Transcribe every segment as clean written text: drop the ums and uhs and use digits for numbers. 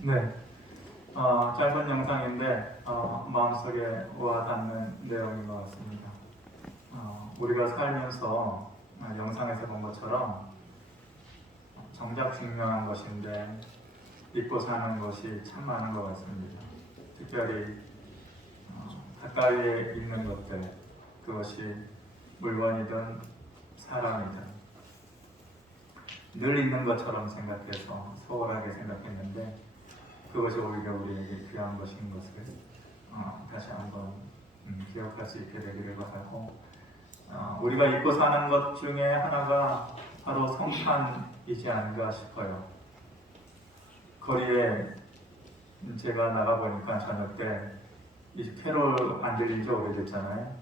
네, 짧은 영상인데 마음속에 와닿는 내용인 것 같습니다. 우리가 살면서 영상에서 본 것처럼 정작 중요한 것인데 잊고 사는 것이 참 많은 것 같습니다. 특별히 가까이에 있는 것들, 그것이 물건이든 사람이든 늘 있는 것처럼 생각해서 소홀하게 생각했는데 그것이 오히려 우리에게 귀한 것인 것을 다시 한번 기억할 수 있게 되기를 바라고, 우리가 잊고 사는 것 중에 하나가 바로 성탄이지 않을까 싶어요. 거리에 제가 나가보니까 저녁 때 이 캐롤 안 들린 지 오래됐잖아요.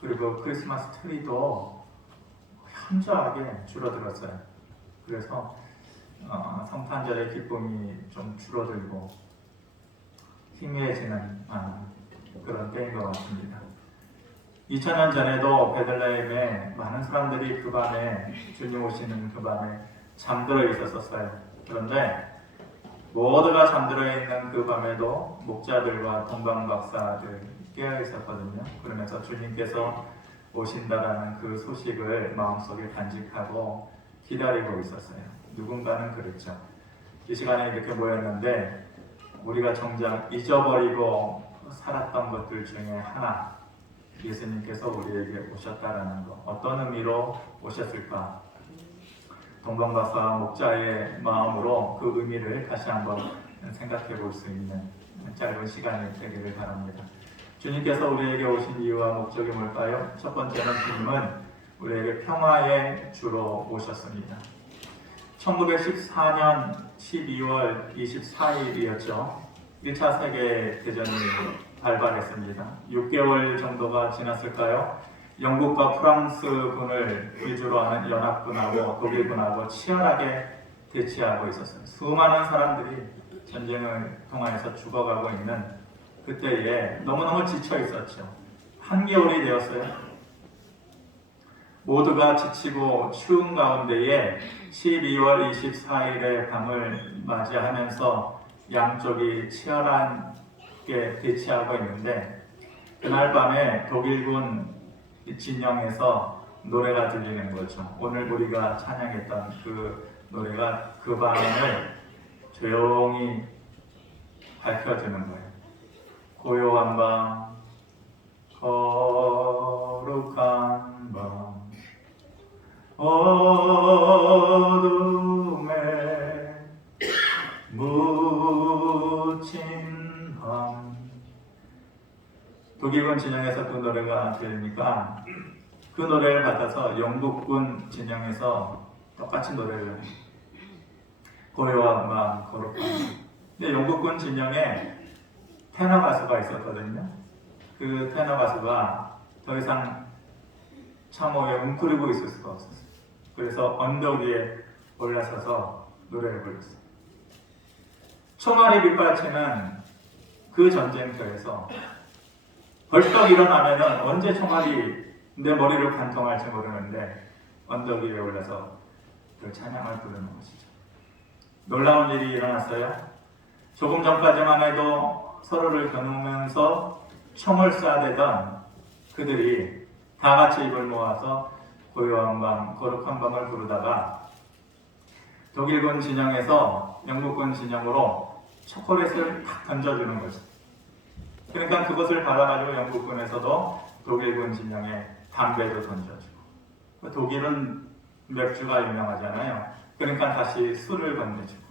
그리고 크리스마스 트리도 현저하게 줄어들었어요. 그래서 성탄절의 기쁨이 좀 줄어들고 희미해지는 그런 때인 것 같습니다. 2000년 전에도 베들레헴에 많은 사람들이 그 밤에, 주님 오시는 그 밤에 잠들어 있었어요. 그런데 모두가 잠들어 있는 그 밤에도 목자들과 동방박사들 깨어 있었거든요. 그러면서 주님께서 오신다라는 그 소식을 마음속에 간직하고 기다리고 있었어요. 누군가는 그랬죠. 이 시간에 이렇게 모였는데 우리가 정작 잊어버리고 살았던 것들 중에 하나, 예수님께서 우리에게 오셨다라는 것. 어떤 의미로 오셨을까? 동방박사 목자의 마음으로 그 의미를 다시 한번 생각해 볼 수 있는 짧은 시간이 되기를 바랍니다. 주님께서 우리에게 오신 이유와 목적이 뭘까요? 첫 번째는 주님은 우리에게 평화의 주로 오셨습니다. 1914년 12월 24일이었죠. 1차 세계대전이 발발했습니다. 6개월 정도가 지났을까요? 영국과 프랑스군을 위주로 하는 연합군하고 독일군하고 치열하게 대치하고 있었어요. 수많은 사람들이 전쟁을 통해서 죽어가고 있는 그때에 너무너무 지쳐 있었죠. 한겨울이 되었어요. 모두가 지치고 추운 가운데에 12월 24일의 밤을 맞이하면서 양쪽이 치열하게 대치하고 있는데, 그날 밤에 독일군 진영에서 노래가 들리는 거죠. 오늘 우리가 찬양했던 그 노래가 그 밤을 조용히 밝혀주는 거예요. 고요한 밤, 거룩한 밤, 어둠에 묻힌 밤. 독일군 진영에서 그 노래가 들리니까 그 노래를 받아서 영국군 진영에서 똑같이 노래를 해요. 고요한 밤, 거룩한 밤. 근데 영국군 진영에 테너 가수가 있었거든요. 그 테너 가수가 더 이상 참호에 웅크리고 있을 수가 없었어요. 그래서 언덕 위에 올라서서 노래를 불렀어요. 총알이 빗발치는 그 전쟁터에서 벌떡 일어나면은 언제 총알이 내 머리를 관통할지 모르는데 언덕 위에 올라서 그 찬양을 부르는 것이죠. 놀라운 일이 일어났어요. 조금 전까지만 해도 서로를 겨누면서 총을 쏴대던 그들이 다 같이 입을 모아서 고요한 밤, 거룩한 밤을 부르다가 독일군 진영에서 영국군 진영으로 초콜릿을 탁 던져주는 거죠. 그러니까 그것을 받아가지고 영국군에서도 독일군 진영에 담배도 던져주고, 독일은 맥주가 유명하잖아요. 그러니까 다시 술을 건네주고,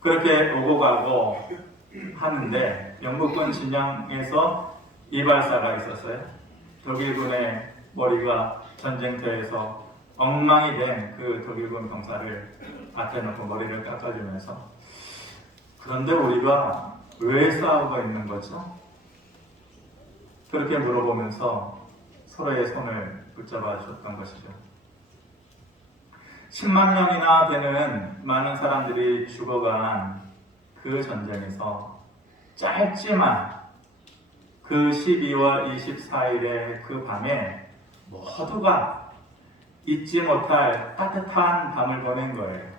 그렇게 오고 가고 하는데 영국군 진영에서 이발사가 있었어요. 독일군의 머리가 전쟁터에서 엉망이 된 그 독일군 병사를 앞에 놓고 머리를 깎아주면서, 그런데 우리가 왜 싸우고 있는 거죠? 그렇게 물어보면서 서로의 손을 붙잡아 줬던 것이죠. 10만 명이나 되는 많은 사람들이 죽어간 그 전쟁에서 짧지만 그 12월 24일의 그 밤에 모두가 잊지 못할 따뜻한 밤을 보낸 거예요.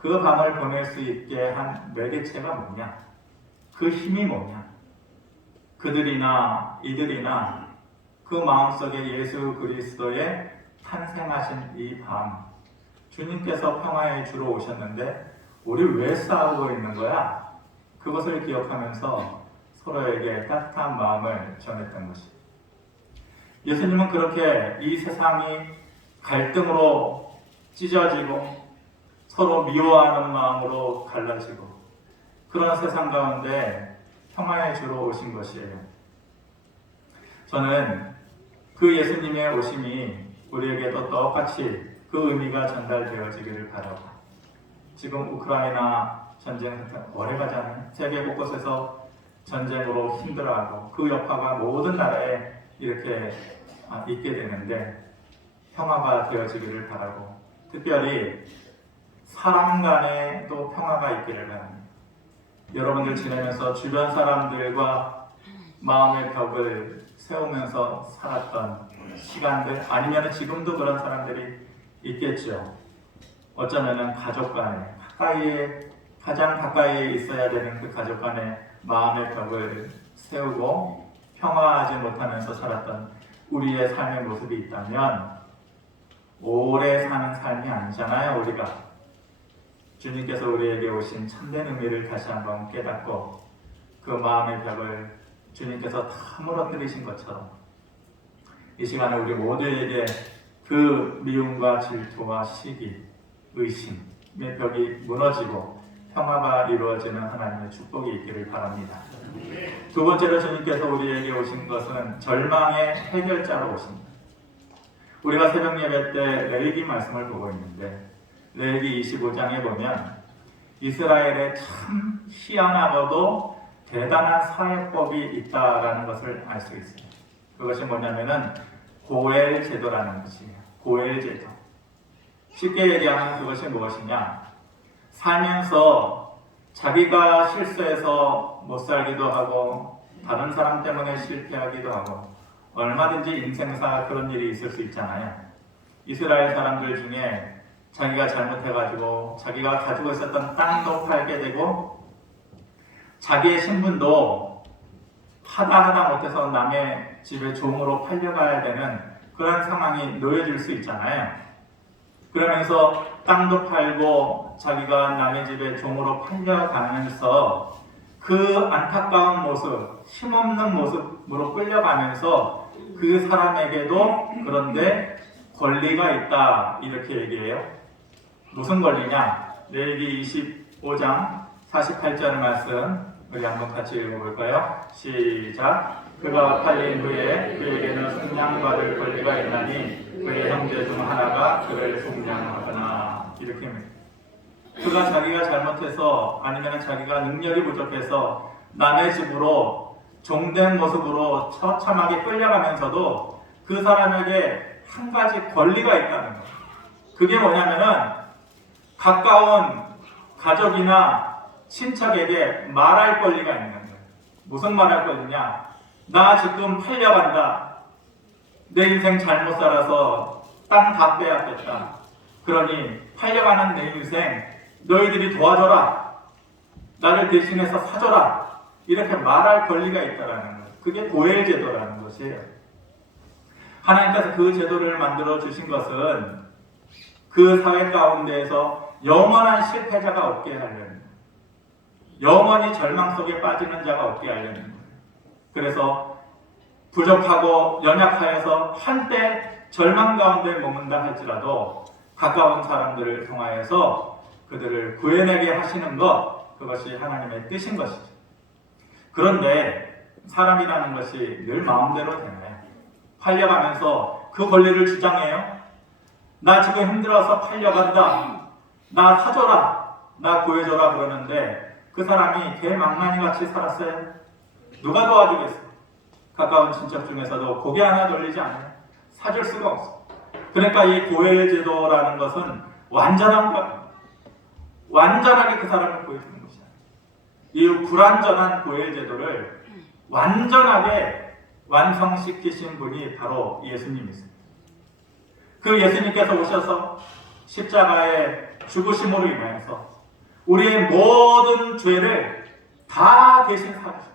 그 밤을 보낼 수 있게 한 매개체가 뭐냐? 그 힘이 뭐냐? 그들이나 이들이나 그 마음속에 예수 그리스도의 탄생하신 이 밤, 주님께서 평화의 주로 오셨는데 우리 왜 싸우고 있는 거야? 그것을 기억하면서 서로에게 따뜻한 마음을 전했던 것이. 예수님은 그렇게 이 세상이 갈등으로 찢어지고 서로 미워하는 마음으로 갈라지고 그런 세상 가운데 평화의 주로 오신 것이에요. 저는 그 예수님의 오심이 우리에게도 똑같이 그 의미가 전달되어지기를 바라고, 지금 우크라이나 전쟁 오래가지 않은 세계 곳곳에서 전쟁으로 힘들어하고 그 여파가 모든 나라에 이렇게 있게 되는데 평화가 되어지기를 바라고, 특별히 사람 간에도 평화가 있기를 바랍니다. 여러분들 지내면서 주변 사람들과 마음의 벽을 세우면서 살았던 시간들, 아니면 지금도 그런 사람들이 있겠죠. 어쩌면 가족 간에 가장 가까이에 있어야 되는 그 가족 간에 마음의 벽을 세우고 평화하지 못하면서 살았던 우리의 삶의 모습이 있다면 오래 사는 삶이 아니잖아요. 우리가 주님께서 우리에게 오신 참된 의미를 다시 한번 깨닫고 그 마음의 벽을 주님께서 다 무너뜨리신 것처럼 이 시간에 우리 모두에게 그 미움과 질투와 시기, 의심의 벽이 무너지고 평화가 이루어지는 하나님의 축복이 있기를 바랍니다. 두 번째로 주님께서 우리에게 오신 것은 절망의 해결자로 오십니다. 우리가 새벽 예배 때 레위기 말씀을 보고 있는데 레위기 25장에 보면 이스라엘에 참 희한하고도 대단한 사회법이 있다라는 것을 알 수 있어요. 그것이 뭐냐면은 고엘 제도라는 것이에요. 고엘 제도. 쉽게 얘기하면 그것이 무엇이냐? 살면서 자기가 실수해서 못 살기도 하고 다른 사람 때문에 실패하기도 하고 얼마든지 인생사 그런 일이 있을 수 있잖아요. 이스라엘 사람들 중에 자기가 잘못해가지고 자기가 가지고 있었던 땅도 팔게 되고 자기의 신분도 하다 못해서 남의 집에 종으로 팔려가야 되는 그런 상황이 놓여질 수 있잖아요. 그러면서 땅도 팔고 자기가 남의 집에 종으로 팔려가면서 그 안타까운 모습, 힘없는 모습으로 끌려가면서 그 사람에게도 그런데 권리가 있다 이렇게 얘기해요. 무슨 권리냐? 레위기 25장 48절 말씀 우리 한번 같이 읽어볼까요? 시작! 그가 팔린 후에 그에게는 속량받을 권리가 있나니 그의 형제 중 하나가 그를 속량하거나 이렇게 합니다. 그가 자기가 잘못해서 아니면 자기가 능력이 부족해서 남의 집으로 종된 모습으로 처참하게 끌려가면서도 그 사람에게 한 가지 권리가 있다는 거예요. 그게 뭐냐면은 가까운 가족이나 친척에게 말할 권리가 있는 거예요. 무슨 말할 권리냐? 나 지금 팔려간다. 내 인생 잘못 살아서 땅 다 빼앗겼다. 그러니 팔려가는 내 인생 너희들이 도와줘라. 나를 대신해서 사줘라. 이렇게 말할 권리가 있다라는 거예요. 그게 고엘 제도라는 것이에요. 하나님께서 그 제도를 만들어 주신 것은 그 사회 가운데에서 영원한 실패자가 없게 하려는 거예요. 영원히 절망 속에 빠지는 자가 없게 하려는 거예요. 그래서 부족하고 연약하여서 한때 절망 가운데 머문다 할지라도 가까운 사람들을 통하여서 그들을 구해내게 하시는 것, 그것이 하나님의 뜻인 것이죠. 그런데 사람이라는 것이 늘 마음대로 되나요? 팔려가면서 그 권리를 주장해요. 나 지금 힘들어서 팔려간다. 나 사줘라. 나 구해줘라 그러는데 그 사람이 개망나니 같이 살았어요. 누가 도와주겠어요? 가까운 친척 중에서도 고개 하나 돌리지 않아요. 사줄 수가 없어요. 그러니까 이 고엘 제도라는 것은 완전한 것, 완전하게 그 사람을 구해주는 것이야. 이 불완전한 고엘 제도를 완전하게 완성시키신 분이 바로 예수님이십니다. 그 예수님께서 오셔서 십자가에 죽으심으로 인하여서 우리의 모든 죄를 다 대신 사주셨어요.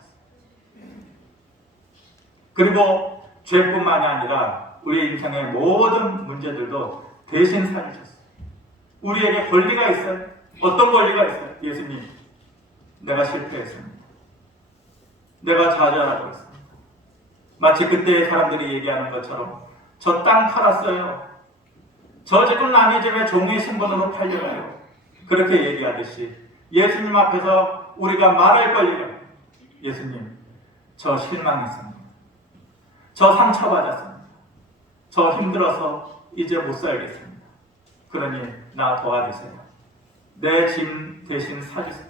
그리고 죄뿐만이 아니라 우리의 인생의 모든 문제들도 대신 사주셨어요. 우리에게 권리가 있어요. 어떤 권리가 있어요? 예수님, 내가 실패했습니다. 내가 좌절하고 있습니다. 마치 그때 사람들이 얘기하는 것처럼 저 땅 팔았어요. 저 지금 남의 집에 종의 신분으로 팔려가요. 그렇게 얘기하듯이 예수님 앞에서 우리가 말할 권리가, 예수님, 저 실망했습니다. 저 상처받았습니다. 저 힘들어서 이제 못 살겠습니다. 그러니 나 도와주세요. 내 짐 대신 사주세요.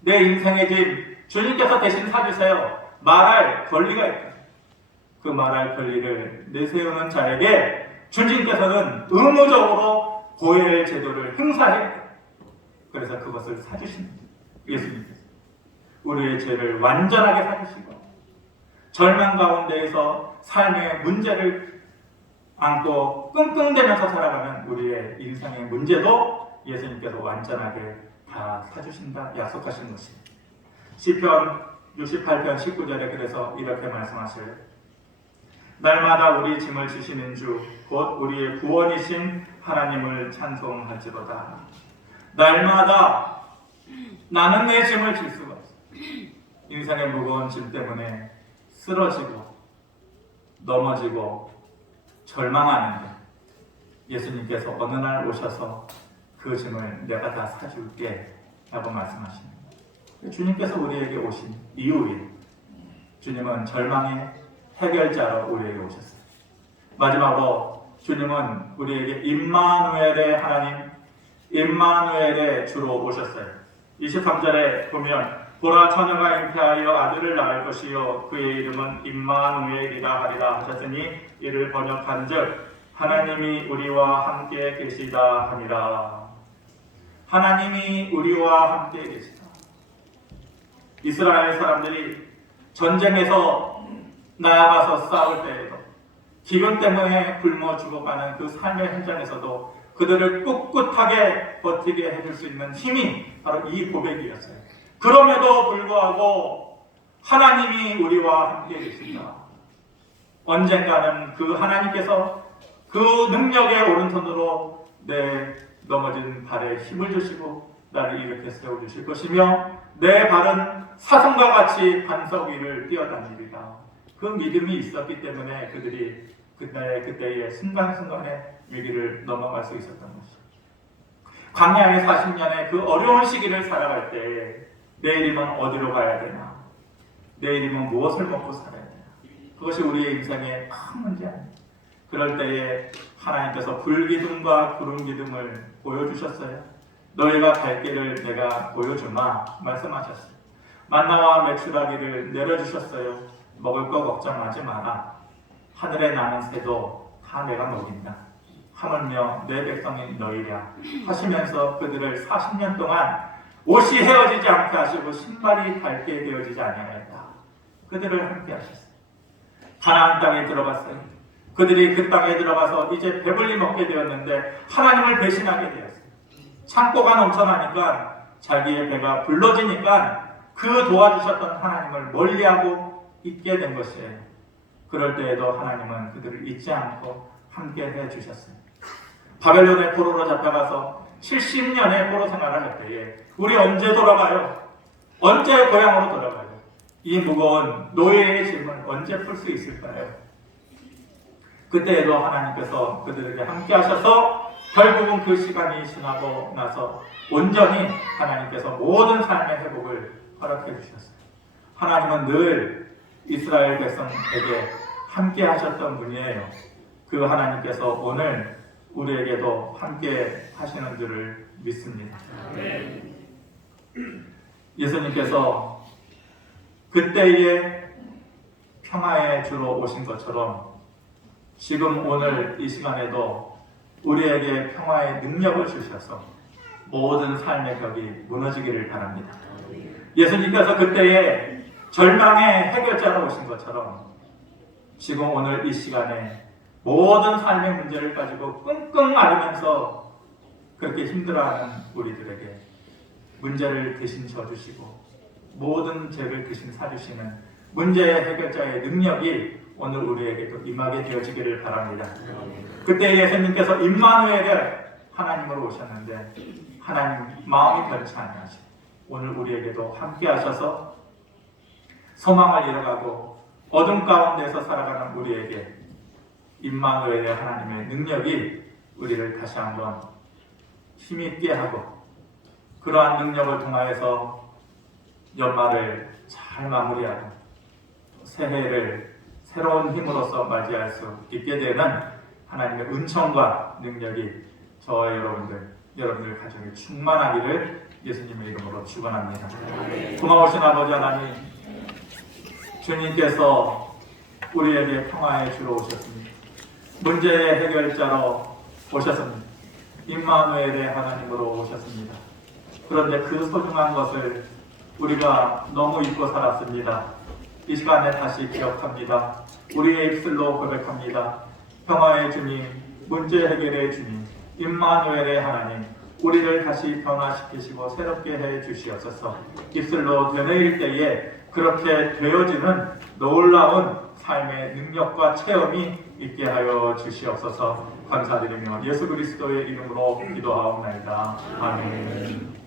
내 인생의 짐 주님께서 대신 사주세요. 말할 권리가 있다. 그 말할 권리를 내세우는 자에게 주님께서는 의무적으로 고엘 제도를 행사해요. 그래서 그것을 사주십니다. 예수님께서 우리의 죄를 완전하게 사주시고 절망 가운데에서 삶의 문제를 안고 끙끙대면서 살아가는 우리의 인생의 문제도 예수님께서 완전하게 다 사주신다 약속하신 것입니다. 시편 68편 19절에 그래서 이렇게 말씀하셔요. 날마다 우리 짐을 지시는 주 곧 우리의 구원이신 하나님을 찬송할지로다. 날마다 나는 내 짐을 질 수가 없어. 인생의 무거운 짐 때문에 쓰러지고 넘어지고 절망하는데 예수님께서 어느 날 오셔서 그 짐을 내가 다 사줄게 라고 말씀하십니다. 주님께서 우리에게 오신 이후에 주님은 절망의 해결자로 우리에게 오셨어요. 마지막으로 주님은 우리에게 임마누엘의 하나님, 임마누엘의 주로 오셨어요. 23절에 보면 보라 처녀가 잉태하여 아들을 낳을 것이요 그의 이름은 임마누엘이라 하리라 하셨으니 이를 번역한즉 하나님이 우리와 함께 계시다 하니라. 하나님이 우리와 함께 계시다. 이스라엘 사람들이 전쟁에서 나아가서 싸울 때에도 기근 때문에 굶어 죽어가는 그 삶의 현장에서도 그들을 꿋꿋하게 버티게 해줄 수 있는 힘이 바로 이 고백이었어요. 그럼에도 불구하고 하나님이 우리와 함께 계신다. 언젠가는 그 하나님께서 그 능력의 오른손으로 내 넘어진 발에 힘을 주시고 나를 이렇게 세워주실 것이며 내 발은 사슴과 같이 반석 위를 뛰어다니리라. 그 믿음이 있었기 때문에 그들이 그때의 순간순간에 위기를 넘어갈 수 있었던 것이죠. 광야의 40년의 그 어려운 시기를 살아갈 때 내일이면 어디로 가야 되나? 내일이면 무엇을 먹고 살아야 되나? 그것이 우리의 인생의 큰 문제 아닙니다. 그럴 때에 하나님께서 불기둥과 구름기둥을 보여주셨어요. 너희가 갈 길을 내가 보여주마 말씀하셨어요. 만나와 메추라기를 내려주셨어요. 먹을 거 걱정하지 마라. 하늘에 나는 새도 다 내가 먹인다. 하물며 내 백성이 너희랴 하시면서 그들을 40년 동안 옷이 헤어지지 않게 하시고 신발이 닳게 되어지지 아니하였다. 그들을 함께 하셨어요. 가나안 땅에 들어갔어요. 그들이 그 땅에 들어가서 이제 배불리 먹게 되었는데 하나님을 배신하게 되었어요. 창고가 넘쳐나니까 자기의 배가 불러지니까 그 도와주셨던 하나님을 멀리하고 있게 된 것이에요. 그럴 때에도 하나님은 그들을 잊지 않고 함께 해주셨어요. 바벨론의 포로로 잡혀가서 70년의 포로 생활을 할 때에 우리 언제 돌아가요? 언제 고향으로 돌아가요? 이 무거운 노예의 짐을 언제 풀 수 있을까요? 그때에도 하나님께서 그들에게 함께 하셔서 결국은 그 시간이 지나고 나서 온전히 하나님께서 모든 삶의 회복을 허락해 주셨어요. 하나님은 늘 이스라엘 백성에게 함께 하셨던 분이에요. 그 하나님께서 오늘 우리에게도 함께 하시는 줄을 믿습니다. 예수님께서 그때의 평화의 주로 오신 것처럼 지금 오늘 이 시간에도 우리에게 평화의 능력을 주셔서 모든 삶의 벽이 무너지기를 바랍니다. 예수님께서 그때의 절망의 해결자로 오신 것처럼 지금 오늘 이 시간에 모든 삶의 문제를 가지고 끙끙 앓으면서 그렇게 힘들어하는 우리들에게 문제를 대신 져주시고 모든 죄를 대신 사주시는 문제의 해결자의 능력이 오늘 우리에게도 임하게 되어지기를 바랍니다. 그때 예수님께서 임마누엘을 하나님으로 오셨는데 하나님 마음이 변치 아니하시고 오늘 우리에게도 함께 하셔서 소망을 잃어가고 어둠 가운데서 살아가는 우리에게 임마누엘의 하나님의 능력이 우리를 다시 한번 힘있게 하고 그러한 능력을 통하여서 연말을 잘 마무리하고 새해를 새로운 힘으로써 맞이할 수 있게 되는 하나님의 은총과 능력이 저와 여러분들 가정에 충만하기를 예수님의 이름으로 축원합니다. 고마우신 아버지 하나님, 주님께서 우리에게 평화의 주로 오셨습니다. 문제의 해결자로 오셨습니다. 임마누엘의 하나님으로 오셨습니다. 그런데 그 소중한 것을 우리가 너무 잊고 살았습니다. 이 시간에 다시 기억합니다. 우리의 입술로 고백합니다. 평화의 주님, 문제 해결의 주님, 임마누엘의 하나님, 우리를 다시 변화시키시고 새롭게 해 주시옵소서. 입술로 되뇌일 때에 그렇게 되어지는 놀라운 삶의 능력과 체험이 있게 하여 주시옵소서. 감사드리며 예수 그리스도의 이름으로 기도하옵나이다. 아멘.